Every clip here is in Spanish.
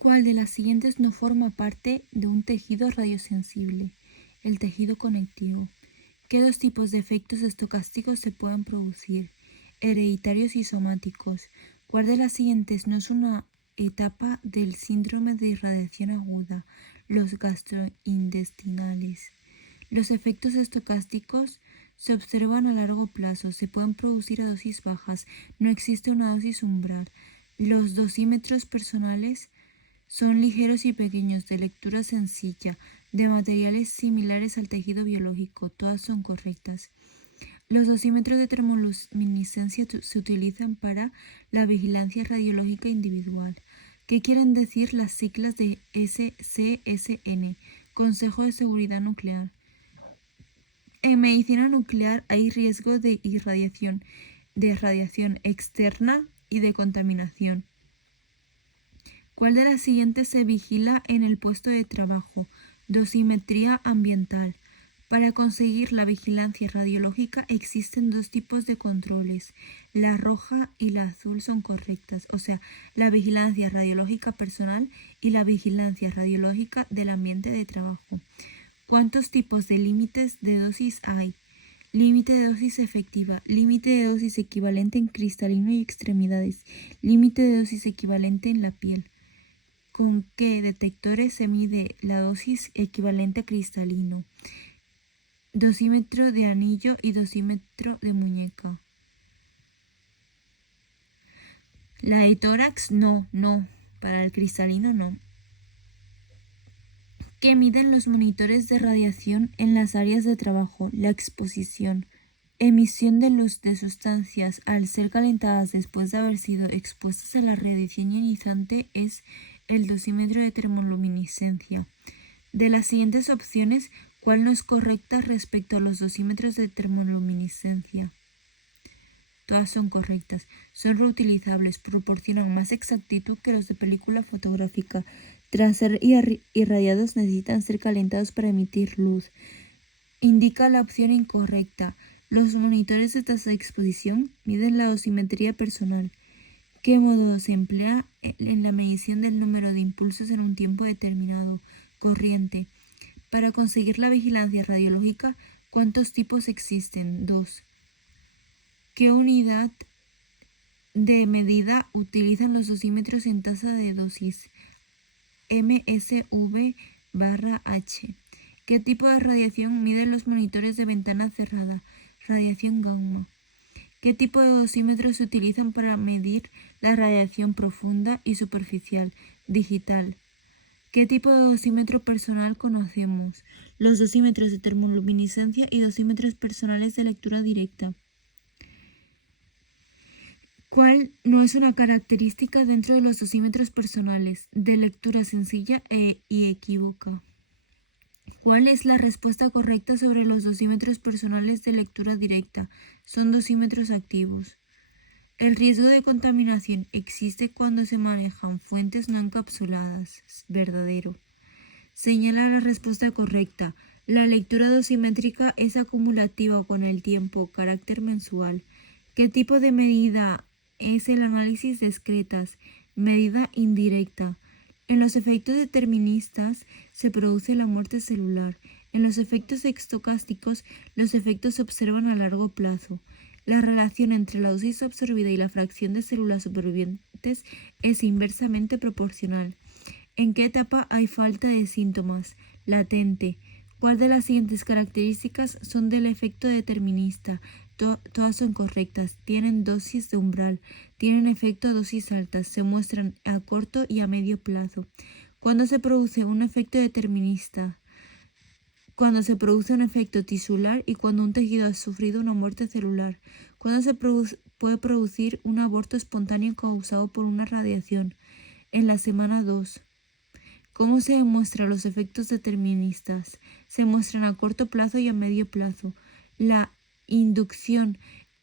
¿Cuál de las siguientes no forma parte de un tejido radiosensible? El tejido conectivo. ¿Qué dos tipos de efectos estocásticos se pueden producir? Hereditarios y somáticos. ¿Cuál de las siguientes no es una etapa del síndrome de irradiación aguda? Los gastrointestinales. Los efectos estocásticos se observan a largo plazo, se pueden producir a dosis bajas, no existe una dosis umbral. Los dosímetros personales son ligeros y pequeños, de lectura sencilla, de materiales similares al tejido biológico. Todas son correctas. Los dosímetros de termoluminiscencia se utilizan para la vigilancia radiológica individual. ¿Qué quieren decir las siglas de SCSN? Consejo de Seguridad Nuclear. En medicina nuclear hay riesgo de radiación externa y de contaminación. ¿Cuál de las siguientes se vigila en el puesto de trabajo? Dosimetría ambiental. Para conseguir la vigilancia radiológica existen dos tipos de controles. La roja y la azul son correctas, o sea, la vigilancia radiológica personal y la vigilancia radiológica del ambiente de trabajo. ¿Cuántos tipos de límites de dosis hay? Límite de dosis efectiva, límite de dosis equivalente en cristalino y extremidades, límite de dosis equivalente en la piel. ¿Con qué detectores se mide la dosis equivalente a cristalino? Dosímetro de anillo y dosímetro de muñeca. La de tórax, no. Para el cristalino, no. ¿Qué miden los monitores de radiación en las áreas de trabajo? La exposición. Emisión de luz de sustancias al ser calentadas después de haber sido expuestas a la radiación ionizante es el dosímetro de termoluminiscencia. De las siguientes opciones, ¿cuál no es correcta respecto a los dosímetros de termoluminiscencia? Todas son correctas. Son reutilizables, proporcionan más exactitud que los de película fotográfica. Tras ser irradiados necesitan ser calentados para emitir luz. Indica la opción incorrecta. Los monitores de tasa de exposición miden la dosimetría personal. ¿Qué modo se emplea en la medición del número de impulsos en un tiempo determinado? Corriente. Para conseguir la vigilancia radiológica, ¿cuántos tipos existen? 2. ¿Qué unidad de medida utilizan los dosímetros en tasa de dosis? MSV/H. ¿Qué tipo de radiación miden los monitores de ventana cerrada? Radiación gamma. ¿Qué tipo de dosímetros se utilizan para medir la radiación profunda y superficial? Digital. ¿Qué tipo de dosímetro personal conocemos? Los dosímetros de termoluminiscencia y dosímetros personales de lectura directa. ¿Cuál no es una característica dentro de los dosímetros personales? De lectura sencilla y equívoca. ¿Cuál es la respuesta correcta sobre los dosímetros personales de lectura directa? Son dosímetros activos. El riesgo de contaminación existe cuando se manejan fuentes no encapsuladas. Es verdadero. Señala la respuesta correcta. La lectura dosimétrica es acumulativa con el tiempo, carácter mensual. ¿Qué tipo de medida es el análisis de excretas? Medida indirecta. En los efectos deterministas se produce la muerte celular. En los efectos estocásticos, los efectos se observan a largo plazo. La relación entre la dosis absorbida y la fracción de células supervivientes es inversamente proporcional. ¿En qué etapa hay falta de síntomas? Latente. ¿Cuál de las siguientes características son del efecto determinista? Todas son correctas. Tienen dosis de umbral. Tienen efecto a dosis altas. Se muestran a corto y a medio plazo. ¿Cuándo se produce un efecto determinista? Cuando se produce un efecto tisular y cuando un tejido ha sufrido una muerte celular. ¿Cuándo se puede producir un aborto espontáneo causado por una radiación? En la semana 2. ¿Cómo se demuestran los efectos deterministas? Se muestran a corto plazo y a medio plazo. La inducción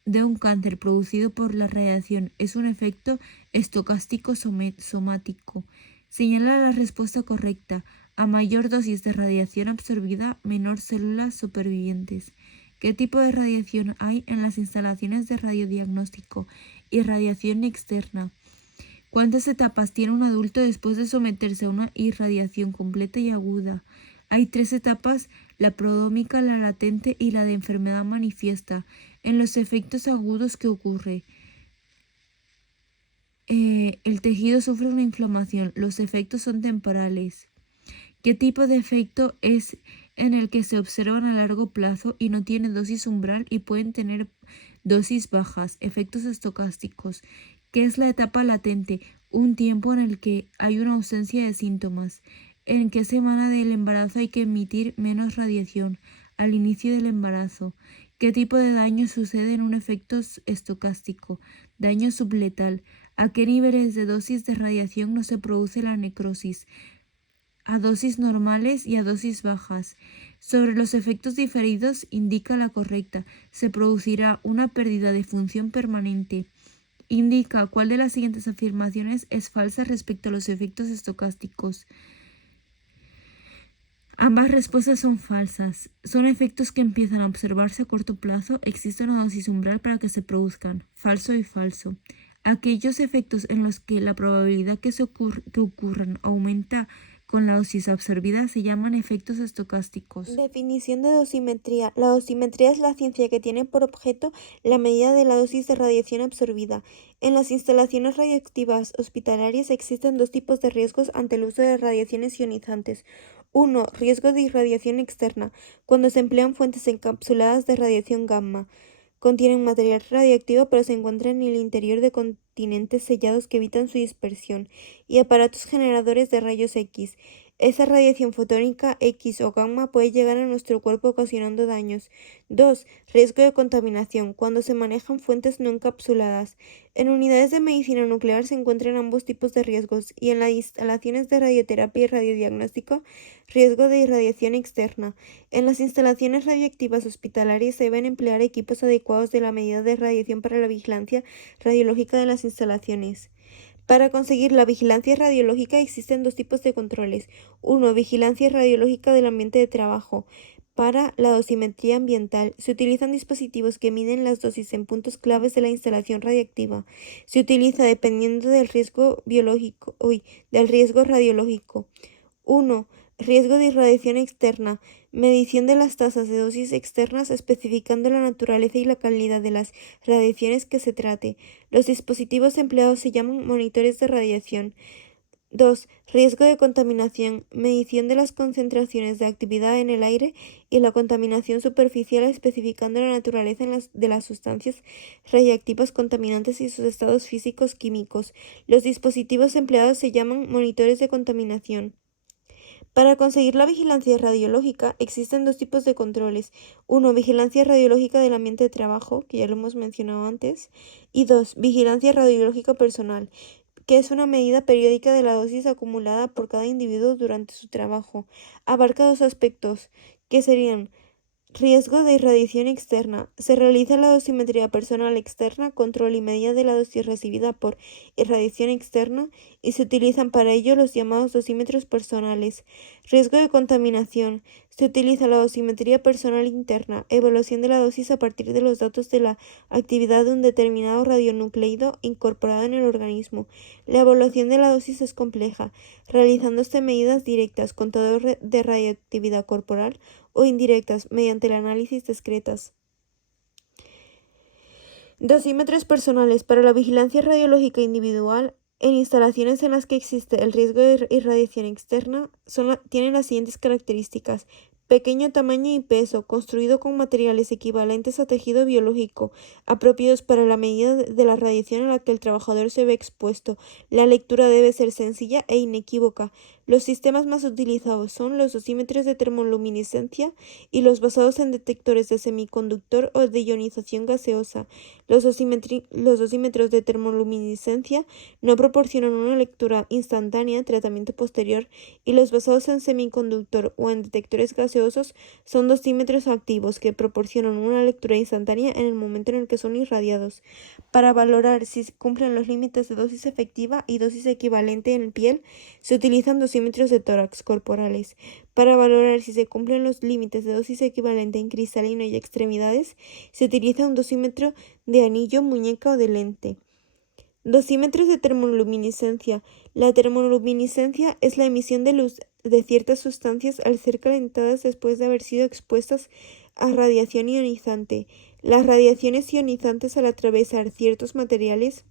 de un cáncer producido por la radiación es un efecto estocástico somático. Señala la respuesta correcta. A mayor dosis de radiación absorbida, menor células supervivientes. ¿Qué tipo de radiación hay en las instalaciones de radiodiagnóstico y radiación externa? ¿Cuántas etapas tiene un adulto después de someterse a una irradiación completa y aguda? Hay 3 etapas: la prodrómica, la latente y la de enfermedad manifiesta. En los efectos agudos, ¿qué ocurre? El tejido sufre una inflamación. Los efectos son temporales. ¿Qué tipo de efecto es en el que se observan a largo plazo y no tienen dosis umbral y pueden tener dosis bajas? Efectos estocásticos. ¿Qué es la etapa latente? Un tiempo en el que hay una ausencia de síntomas. ¿En qué semana del embarazo hay que emitir menos radiación? Al inicio del embarazo. ¿Qué tipo de daño sucede en un efecto estocástico? Daño subletal. ¿A qué niveles de dosis de radiación no se produce la necrosis? A dosis normales y a dosis bajas. Sobre los efectos diferidos indica la correcta. Se producirá una pérdida de función permanente. Indica cuál de las siguientes afirmaciones es falsa respecto a los efectos estocásticos. Ambas respuestas son falsas. Son efectos que empiezan a observarse a corto plazo. Existe una dosis umbral para que se produzcan. Falso y falso. Aquellos efectos en los que la probabilidad que ocurran aumenta con la dosis absorbida se llaman efectos estocásticos. Definición de dosimetría. La dosimetría es la ciencia que tiene por objeto la medida de la dosis de radiación absorbida. En las instalaciones radioactivas hospitalarias existen 2 tipos de riesgos ante el uso de radiaciones ionizantes. 1. Riesgo de irradiación externa, cuando se emplean fuentes encapsuladas de radiación gamma. Contienen material radiactivo pero se encuentran en el interior de continentes sellados que evitan su dispersión, y aparatos generadores de rayos X. Esa radiación fotónica X o gamma puede llegar a nuestro cuerpo ocasionando daños. 2. Riesgo de contaminación, cuando se manejan fuentes no encapsuladas. En unidades de medicina nuclear se encuentran ambos tipos de riesgos, y en las instalaciones de radioterapia y radiodiagnóstico, riesgo de irradiación externa. En las instalaciones radioactivas hospitalarias se deben emplear equipos adecuados de la medida de radiación para la vigilancia radiológica de las instalaciones. Para conseguir la vigilancia radiológica existen 2 tipos de controles. 1. Vigilancia radiológica del ambiente de trabajo. Para la dosimetría ambiental, se utilizan dispositivos que miden las dosis en puntos claves de la instalación radiactiva. Se utiliza dependiendo del riesgo radiológico. 1. Riesgo de irradiación externa. Medición de las tasas de dosis externas especificando la naturaleza y la calidad de las radiaciones que se trate. Los dispositivos empleados se llaman monitores de radiación. 2. Riesgo de contaminación. Medición de las concentraciones de actividad en el aire y la contaminación superficial especificando la naturaleza de las sustancias radiactivas contaminantes y sus estados físicos químicos. Los dispositivos empleados se llaman monitores de contaminación. Para conseguir la vigilancia radiológica existen 2 tipos de controles. 1. Vigilancia radiológica del ambiente de trabajo, que ya lo hemos mencionado antes. Y 2. Vigilancia radiológica personal, que es una medida periódica de la dosis acumulada por cada individuo durante su trabajo. Abarca 2 aspectos, que serían: riesgo de irradiación externa. Se realiza la dosimetría personal externa, control y medida de la dosis recibida por irradiación externa, y se utilizan para ello los llamados dosímetros personales. Riesgo de contaminación. Se utiliza la dosimetría personal interna, evaluación de la dosis a partir de los datos de la actividad de un determinado radionucleido incorporado en el organismo. La evaluación de la dosis es compleja, realizándose medidas directas, contador de radioactividad corporal, o indirectas, mediante el análisis discretas. Dosímetros personales. Para la vigilancia radiológica individual, en instalaciones en las que existe el riesgo de irradiación externa, tienen las siguientes características: pequeño tamaño y peso, construido con materiales equivalentes a tejido biológico, apropiados para la medida de la radiación a la que el trabajador se ve expuesto. La lectura debe ser sencilla e inequívoca. Los sistemas más utilizados son los dosímetros de termoluminiscencia y los basados en detectores de semiconductor o de ionización gaseosa. Los dosímetros de termoluminiscencia no proporcionan una lectura instantánea, tratamiento posterior, y los basados en semiconductor o en detectores gaseosos son dosímetros activos que proporcionan una lectura instantánea en el momento en el que son irradiados. Para valorar si cumplen los límites de dosis efectiva y dosis equivalente en piel, se utilizan dosímetros de tórax corporales. Para valorar si se cumplen los límites de dosis equivalente en cristalino y extremidades, se utiliza un dosímetro de anillo, muñeca o de lente. Dosímetros de termoluminiscencia. La termoluminiscencia es la emisión de luz de ciertas sustancias al ser calentadas después de haber sido expuestas a radiación ionizante. Las radiaciones ionizantes, al atravesar ciertos materiales,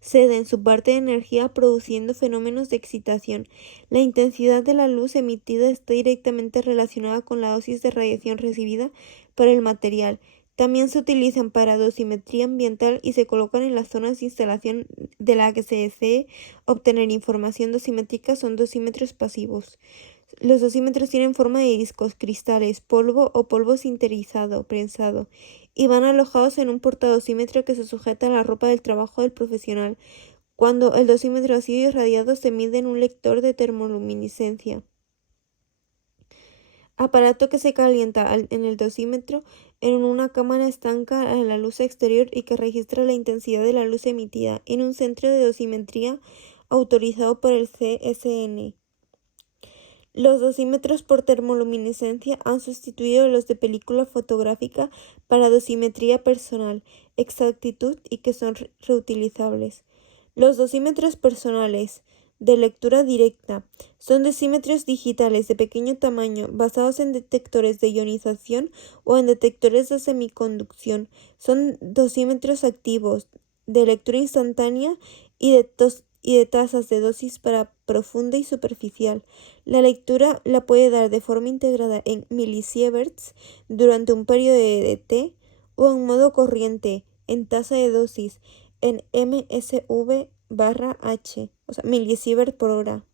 ceden su parte de energía produciendo fenómenos de excitación. La intensidad de la luz emitida está directamente relacionada con la dosis de radiación recibida por el material. También se utilizan para dosimetría ambiental y se colocan en las zonas de instalación de la que se desee obtener información dosimétrica. Son dosímetros pasivos. Los dosímetros tienen forma de discos, cristales, polvo o polvo sinterizado, prensado, y van alojados en un portadosímetro que se sujeta a la ropa del trabajo del profesional. Cuando el dosímetro ha sido irradiado, se mide en un lector de termoluminiscencia. Aparato que se calienta en el dosímetro en una cámara estanca a la luz exterior y que registra la intensidad de la luz emitida en un centro de dosimetría autorizado por el CSN. Los dosímetros por termoluminiscencia han sustituido a los de película fotográfica para dosimetría personal, exactitud y que son reutilizables. Los dosímetros personales de lectura directa son dosímetros digitales de pequeño tamaño basados en detectores de ionización o en detectores de semiconducción. Son dosímetros activos de lectura instantánea y de tasas de dosis para profunda y superficial. La lectura la puede dar de forma integrada en milisieverts durante un periodo de t o en modo corriente en tasa de dosis en MSV/H, o sea, milisievert por hora.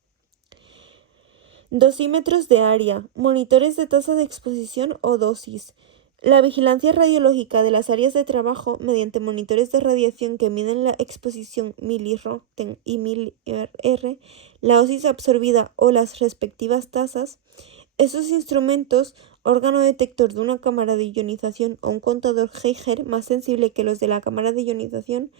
Dosímetros de área, monitores de tasa de exposición o dosis. La vigilancia radiológica de las áreas de trabajo mediante monitores de radiación que miden la exposición miliroentgen y mili-R, la dosis absorbida o las respectivas tasas. Esos instrumentos, órgano detector de una cámara de ionización o un contador Geiger más sensible que los de la cámara de ionización,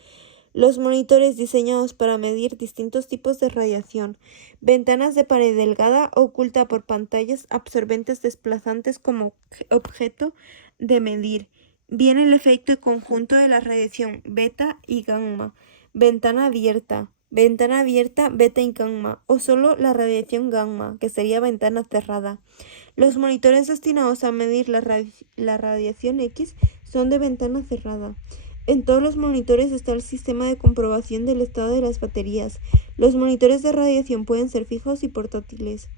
los monitores diseñados para medir distintos tipos de radiación, ventanas de pared delgada oculta por pantallas absorbentes desplazantes como objeto de medir, bien el efecto conjunto de la radiación beta y gamma, ventana abierta, beta y gamma, o solo la radiación gamma, que sería ventana cerrada. Los monitores destinados a medir la radiación X son de ventana cerrada. En todos los monitores está el sistema de comprobación del estado de las baterías. Los monitores de radiación pueden ser fijos y portátiles.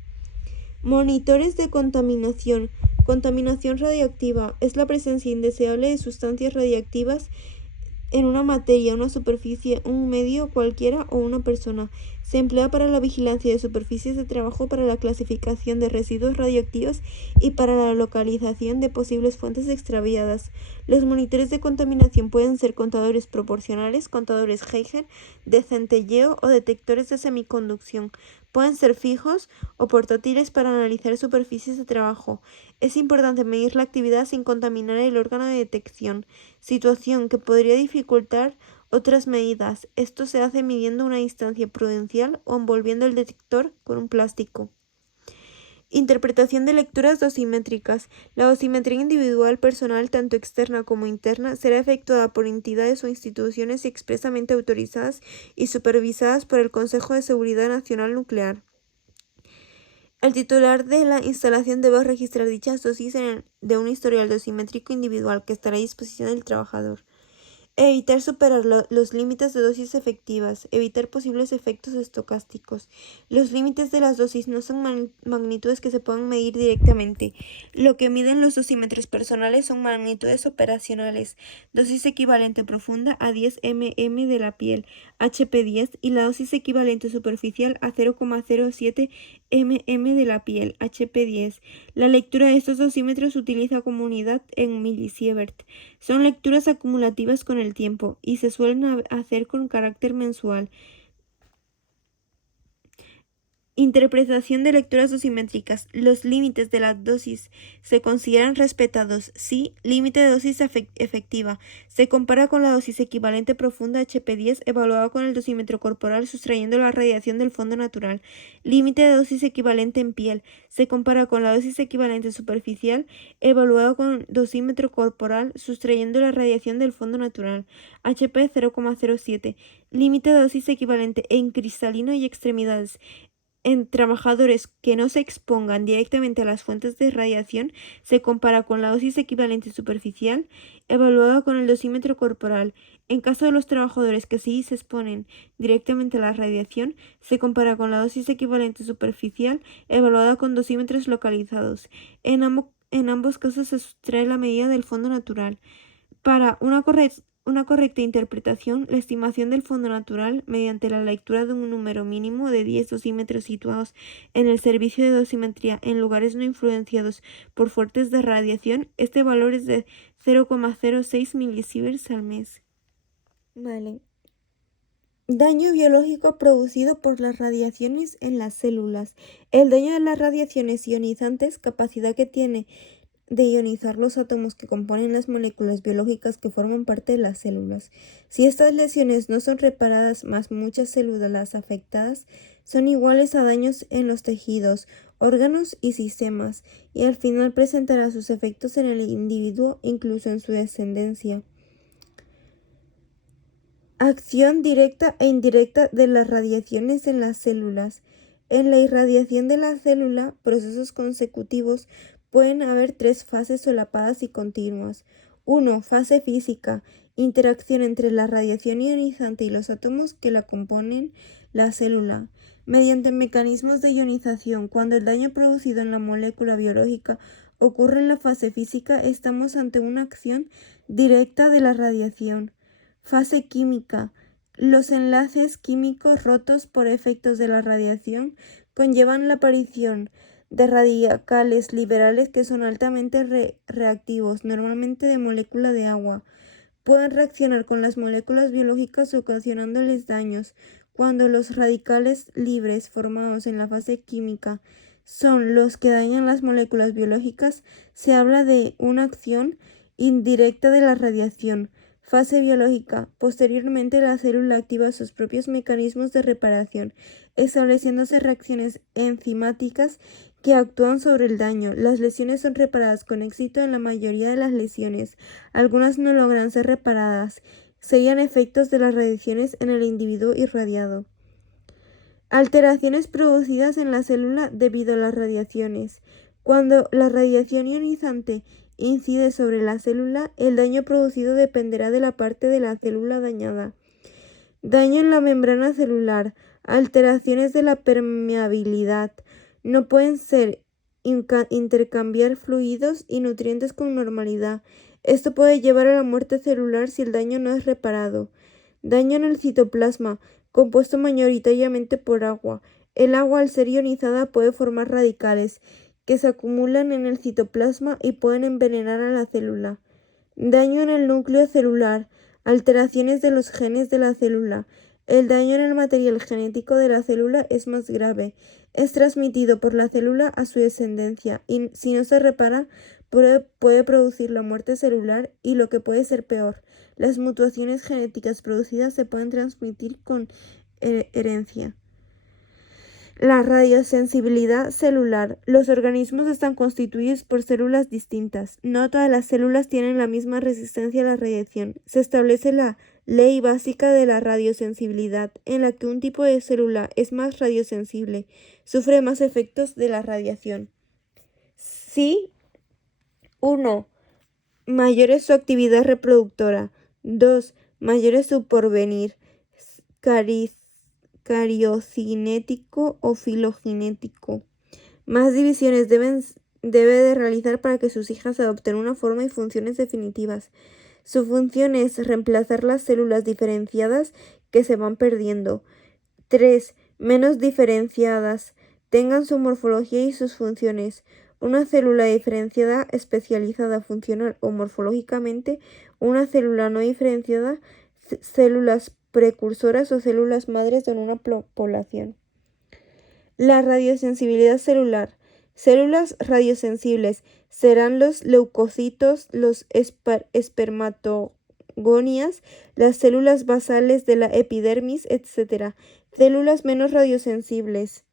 Monitores de contaminación. Contaminación radioactiva es la presencia indeseable de sustancias radiactivas en una materia, una superficie, un medio cualquiera o una persona. Se emplea para la vigilancia de superficies de trabajo, para la clasificación de residuos radioactivos y para la localización de posibles fuentes extraviadas. Los monitores de contaminación pueden ser contadores proporcionales, contadores Geiger, de centelleo o detectores de semiconducción. Pueden ser fijos o portátiles para analizar superficies de trabajo. Es importante medir la actividad sin contaminar el órgano de detección, situación que podría dificultar otras medidas. Esto se hace midiendo una distancia prudencial o envolviendo el detector con un plástico. Interpretación de lecturas dosimétricas. La dosimetría individual personal, tanto externa como interna, será efectuada por entidades o instituciones expresamente autorizadas y supervisadas por el Consejo de Seguridad Nacional Nuclear. El titular de la instalación debe registrar dichas dosis de un historial dosimétrico individual que estará a disposición del trabajador. Evitar superar los límites de dosis efectivas. Evitar posibles efectos estocásticos. Los límites de las dosis no son magnitudes que se puedan medir directamente. Lo que miden los dosímetros personales son magnitudes operacionales. Dosis equivalente profunda a 10 mm de la piel, HP10, y la dosis equivalente superficial a 0,07 mm de la piel, HP10. La lectura de estos dosímetros se utiliza como unidad en milisievert. Son lecturas acumulativas con el tiempo y se suelen hacer con carácter mensual. Interpretación de lecturas dosimétricas. ¿Los límites de la dosis se consideran respetados? Sí. Límite de dosis efectiva. Se compara con la dosis equivalente profunda HP10 evaluada con el dosímetro corporal sustrayendo la radiación del fondo natural. Límite de dosis equivalente en piel. Se compara con la dosis equivalente superficial evaluada con dosímetro corporal sustrayendo la radiación del fondo natural. HP 0,07. Límite de dosis equivalente en cristalino y extremidades. En trabajadores que no se expongan directamente a las fuentes de radiación, se compara con la dosis equivalente superficial evaluada con el dosímetro corporal. En caso de los trabajadores que sí se exponen directamente a la radiación, se compara con la dosis equivalente superficial evaluada con dosímetros localizados. En ambos casos se sustrae la medida del fondo natural. Para una correcta interpretación, la estimación del fondo natural, mediante la lectura de un número mínimo de 10 dosímetros situados en el servicio de dosimetría en lugares no influenciados por fuentes de radiación, este valor es de 0,06 milisieverts al mes. Vale. Daño biológico producido por las radiaciones en las células. El daño de las radiaciones ionizantes, capacidad que tiene de ionizar los átomos que componen las moléculas biológicas que forman parte de las células. Si estas lesiones no son reparadas más muchas células afectadas, son iguales a daños en los tejidos, órganos y sistemas, y al final presentará sus efectos en el individuo, incluso en su descendencia. Acción directa e indirecta de las radiaciones en las células. En la irradiación de la célula, procesos consecutivos, pueden haber 3 fases solapadas y continuas. 1. Fase física. Interacción entre la radiación ionizante y los átomos que la componen la célula. Mediante mecanismos de ionización, cuando el daño producido en la molécula biológica ocurre en la fase física, estamos ante una acción directa de la radiación. Fase química. Los enlaces químicos rotos por efectos de la radiación conllevan la aparición de radicales liberales que son altamente reactivos, normalmente de molécula de agua. Pueden reaccionar con las moléculas biológicas ocasionándoles daños. Cuando los radicales libres formados en la fase química son los que dañan las moléculas biológicas, se habla de una acción indirecta de la radiación. Fase biológica. Posteriormente, la célula activa sus propios mecanismos de reparación, estableciéndose reacciones enzimáticas que actúan sobre el daño. Las lesiones son reparadas con éxito en la mayoría de las lesiones. Algunas no logran ser reparadas. Serían efectos de las radiaciones en el individuo irradiado. Alteraciones producidas en la célula debido a las radiaciones. Cuando la radiación ionizante incide sobre la célula, el daño producido dependerá de la parte de la célula dañada. Daño en la membrana celular. Alteraciones de la permeabilidad. No pueden ser intercambiar fluidos y nutrientes con normalidad. Esto puede llevar a la muerte celular si el daño no es reparado. Daño en el citoplasma, compuesto mayoritariamente por agua. El agua, al ser ionizada, puede formar radicales que se acumulan en el citoplasma y pueden envenenar a la célula. Daño en el núcleo celular. Alteraciones de los genes de la célula. El daño en el material genético de la célula es más grave. Es transmitido por la célula a su descendencia y, si no se repara, puede producir la muerte celular y, lo que puede ser peor, las mutaciones genéticas producidas se pueden transmitir con herencia. La radiosensibilidad celular. Los organismos están constituidos por células distintas. No todas las células tienen la misma resistencia a la radiación. Se establece la ley básica de la radiosensibilidad, en la que un tipo de célula es más radiosensible, sufre más efectos de la radiación. Si 1. Mayor es su actividad reproductora. 2. Mayor es su porvenir cariocinético o filogenético. Más divisiones debe de realizar para que sus hijas adopten una forma y funciones definitivas. Su función es reemplazar las células diferenciadas que se van perdiendo. 3. Menos diferenciadas. Tengan su morfología y sus funciones. Una célula diferenciada, especializada funcional o morfológicamente. Una célula no diferenciada, células precursoras o células madres de una población. La radiosensibilidad celular. Células radiosensibles serán los leucocitos, los espermatogonias, las células basales de la epidermis, etc. Células menos radiosensibles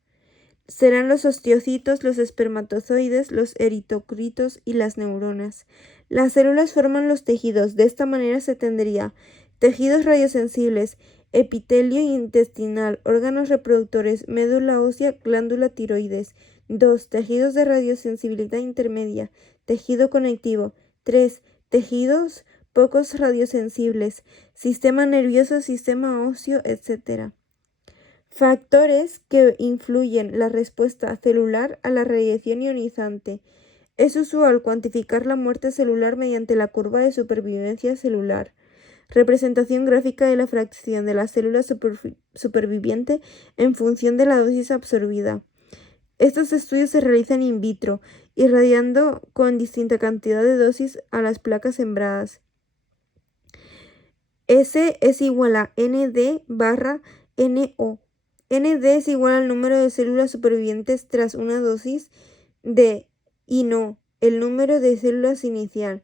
serán los osteocitos, los espermatozoides, los eritrocitos y las neuronas. Las células forman los tejidos. De esta manera se tendría tejidos radiosensibles, epitelio intestinal, órganos reproductores, médula ósea, glándula tiroides. 2. Tejidos de radiosensibilidad intermedia, tejido conectivo. 3. Tejidos pocos radiosensibles, sistema nervioso, sistema óseo, etc. Factores que influyen la respuesta celular a la radiación ionizante. Es usual cuantificar la muerte celular mediante la curva de supervivencia celular. Representación gráfica de la fracción de la célula superviviente en función de la dosis absorbida. Estos estudios se realizan in vitro, irradiando con distinta cantidad de dosis a las placas sembradas. S es igual a ND/NO. ND es igual al número de células supervivientes tras una dosis de y no el número de células inicial.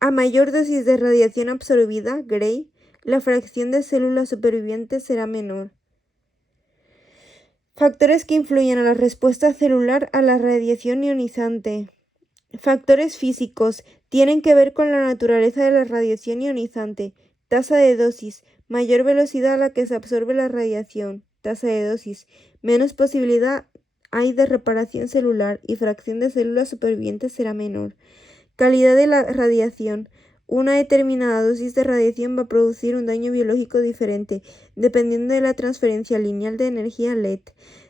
A mayor dosis de radiación absorbida, Gray, la fracción de células supervivientes será menor. Factores que influyen a la respuesta celular a la radiación ionizante. Factores físicos tienen que ver con la naturaleza de la radiación ionizante. Tasa de dosis. Mayor velocidad a la que se absorbe la radiación. Tasa de dosis. Menos posibilidad hay de reparación celular y fracción de células supervivientes será menor. Calidad de la radiación. Una determinada dosis de radiación va a producir un daño biológico diferente, dependiendo de la transferencia lineal de energía LED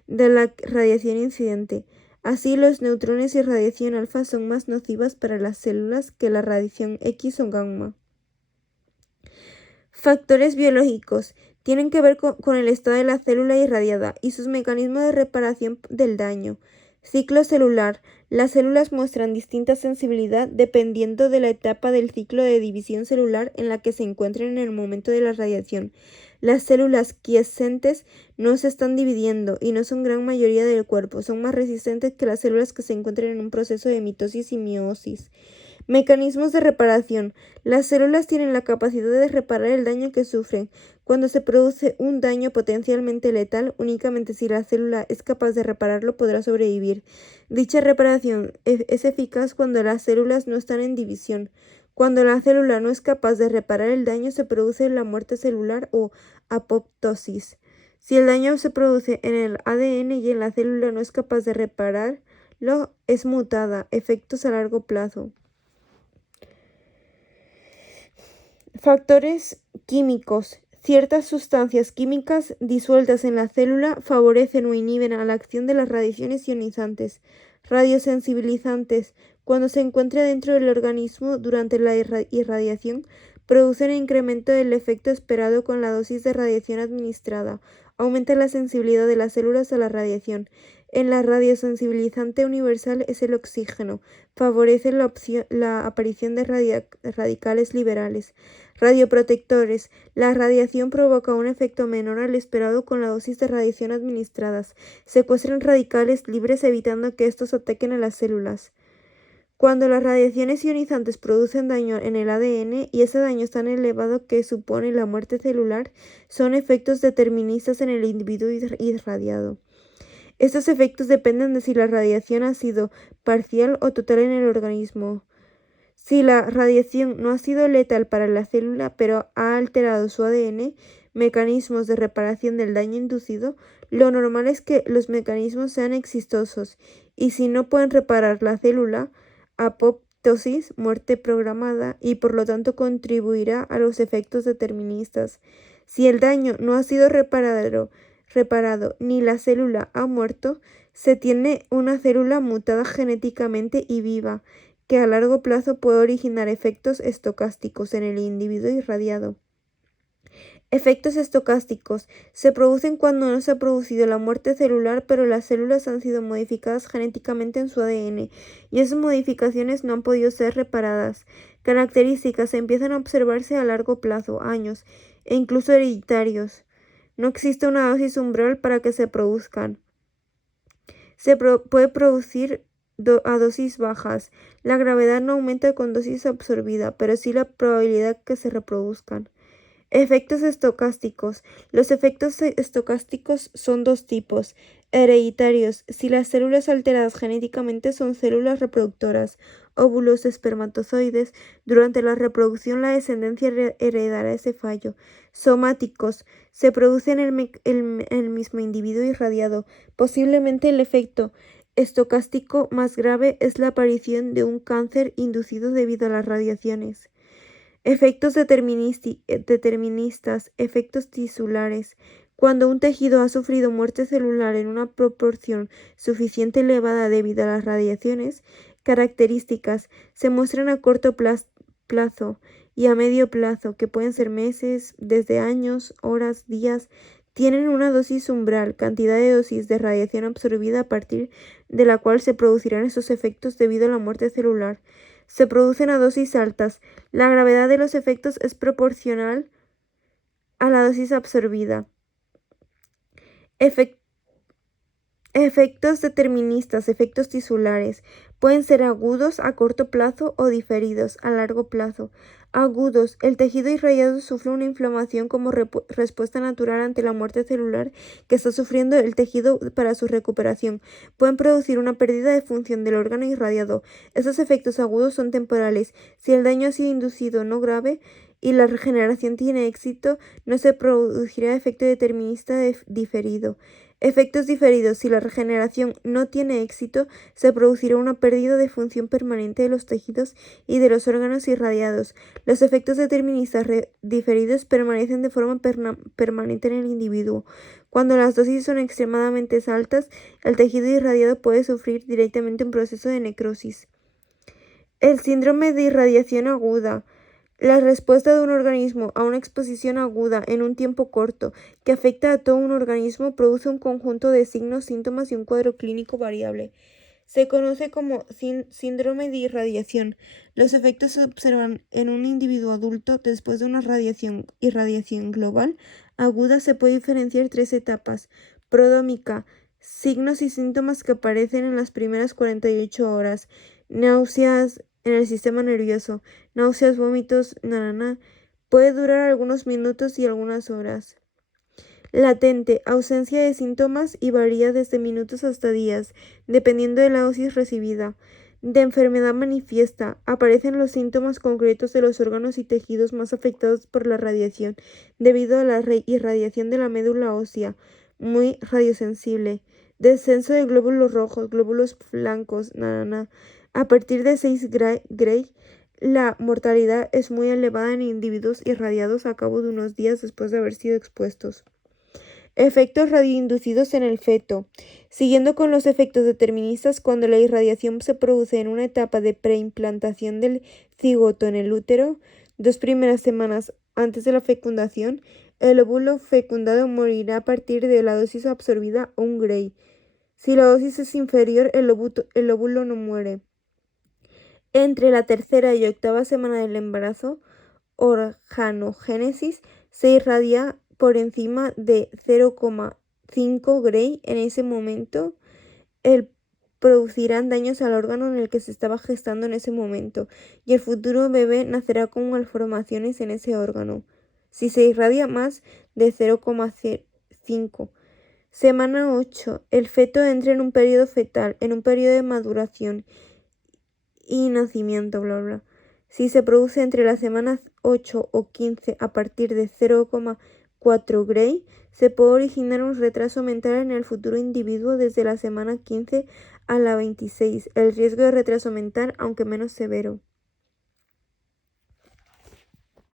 de la radiación incidente. Así, los neutrones y radiación alfa son más nocivas para las células que la radiación X o gamma. Factores biológicos tienen que ver con el estado de la célula irradiada y sus mecanismos de reparación del daño. Ciclo celular. Las células muestran distinta sensibilidad dependiendo de la etapa del ciclo de división celular en la que se encuentren en el momento de la radiación. Las células quiescentes no se están dividiendo y no son gran mayoría del cuerpo. Son más resistentes que las células que se encuentran en un proceso de mitosis y meiosis. Mecanismos de reparación. Las células tienen la capacidad de reparar el daño que sufren. Cuando se produce un daño potencialmente letal, únicamente si la célula es capaz de repararlo podrá sobrevivir. Dicha reparación es eficaz cuando las células no están en división. Cuando la célula no es capaz de reparar el daño, se produce la muerte celular o apoptosis. Si el daño se produce en el ADN y en la célula no es capaz de repararlo, es mutada. Efectos a largo plazo. Factores químicos. Ciertas sustancias químicas disueltas en la célula favorecen o inhiben a la acción de las radiaciones ionizantes. Radiosensibilizantes. Cuando se encuentra dentro del organismo durante la irradiación, producen incremento del efecto esperado con la dosis de radiación administrada. Aumenta la sensibilidad de las células a la radiación. En la radiosensibilizante universal es el oxígeno. Favorece la aparición de radicales liberales. Radioprotectores. La radiación provoca un efecto menor al esperado con la dosis de radiación administradas. Secuestran radicales libres evitando que estos ataquen a las células. Cuando las radiaciones ionizantes producen daño en el ADN y ese daño es tan elevado que supone la muerte celular, son efectos deterministas en el individuo irradiado. Estos efectos dependen de si la radiación ha sido parcial o total en el organismo. Si la radiación no ha sido letal para la célula, pero ha alterado su ADN, mecanismos de reparación del daño inducido, lo normal es que los mecanismos sean exitosos, y si no pueden reparar la célula, apoptosis, muerte programada, y por lo tanto contribuirá a los efectos deterministas. Si el daño no ha sido reparado ni la célula ha muerto, se tiene una célula mutada genéticamente y viva, que a largo plazo puede originar efectos estocásticos en el individuo irradiado. Efectos estocásticos se producen cuando no se ha producido la muerte celular, pero las células han sido modificadas genéticamente en su ADN y esas modificaciones no han podido ser reparadas. Características empiezan a observarse a largo plazo, años, e incluso hereditarios. No existe una dosis umbral para que se produzcan. Se puede producir a dosis bajas. La gravedad no aumenta con dosis absorbida, pero sí la probabilidad que se reproduzcan. Efectos estocásticos. Los efectos estocásticos son dos tipos. Hereditarios. Si las células alteradas genéticamente son células reproductoras, óvulos, espermatozoides, durante la reproducción la descendencia heredará ese fallo. Somáticos. Se produce en el mismo individuo irradiado. Posiblemente el efecto estocástico más grave es la aparición de un cáncer inducido debido a las radiaciones. Efectos deterministas, efectos tisulares. Cuando un tejido ha sufrido muerte celular en una proporción suficiente elevada debido a las radiaciones, características se muestran a corto plazo y a medio plazo, que pueden ser meses, desde años, horas, días. Tienen una dosis umbral, cantidad de dosis de radiación absorbida a partir de la cual se producirán esos efectos debido a la muerte celular. Se producen a dosis altas. La gravedad de los efectos es proporcional a la dosis absorbida. Efectos deterministas, efectos tisulares. Pueden ser agudos a corto plazo o diferidos a largo plazo. Agudos. El tejido irradiado sufre una inflamación como respuesta natural ante la muerte celular que está sufriendo el tejido para su recuperación. Pueden producir una pérdida de función del órgano irradiado. Estos efectos agudos son temporales. Si el daño ha sido inducido no grave y la regeneración tiene éxito, no se producirá efecto determinista diferido. Efectos diferidos. Si la regeneración no tiene éxito, se producirá una pérdida de función permanente de los tejidos y de los órganos irradiados. Los efectos deterministas diferidos permanecen de forma permanente en el individuo. Cuando las dosis son extremadamente altas, el tejido irradiado puede sufrir directamente un proceso de necrosis. El síndrome de irradiación aguda. La respuesta de un organismo a una exposición aguda en un tiempo corto que afecta a todo un organismo produce un conjunto de signos, síntomas y un cuadro clínico variable. Se conoce como síndrome de irradiación. Los efectos se observan en un individuo adulto después de una irradiación global aguda. Se puede diferenciar tres etapas. Prodrómica. Signos y síntomas que aparecen en las primeras 48 horas. Náuseas en el sistema nervioso. Náuseas, vómitos, puede durar algunos minutos y algunas horas. Latente, ausencia de síntomas y varía desde minutos hasta días, dependiendo de la dosis recibida. De enfermedad manifiesta, aparecen los síntomas concretos de los órganos y tejidos más afectados por la radiación, debido a la irradiación de la médula ósea, muy radiosensible. Descenso de glóbulos rojos, glóbulos blancos, A partir de 6 Gray, la mortalidad es muy elevada en individuos irradiados a cabo de unos días después de haber sido expuestos. Efectos radioinducidos en el feto. Siguiendo con los efectos deterministas, cuando la irradiación se produce en una etapa de preimplantación del cigoto en el útero, 2 primeras semanas antes de la fecundación, el óvulo fecundado morirá a partir de la dosis absorbida 1 Gray. Si la dosis es inferior, el óvulo no muere. Entre la tercera y octava semana del embarazo, organogénesis, se irradia por encima de 0,5 Gray. En ese momento, producirán daños al órgano en el que se estaba gestando en ese momento, y el futuro bebé nacerá con malformaciones en ese órgano. Si se irradia más de 0,5. Semana 8. El feto entra en un periodo fetal, en un periodo de maduración y nacimiento, Si se produce entre las semanas 8 o 15 a partir de 0,4 Gray, se puede originar un retraso mental en el futuro individuo desde la semana 15 a la 26. El riesgo de retraso mental, aunque menos severo.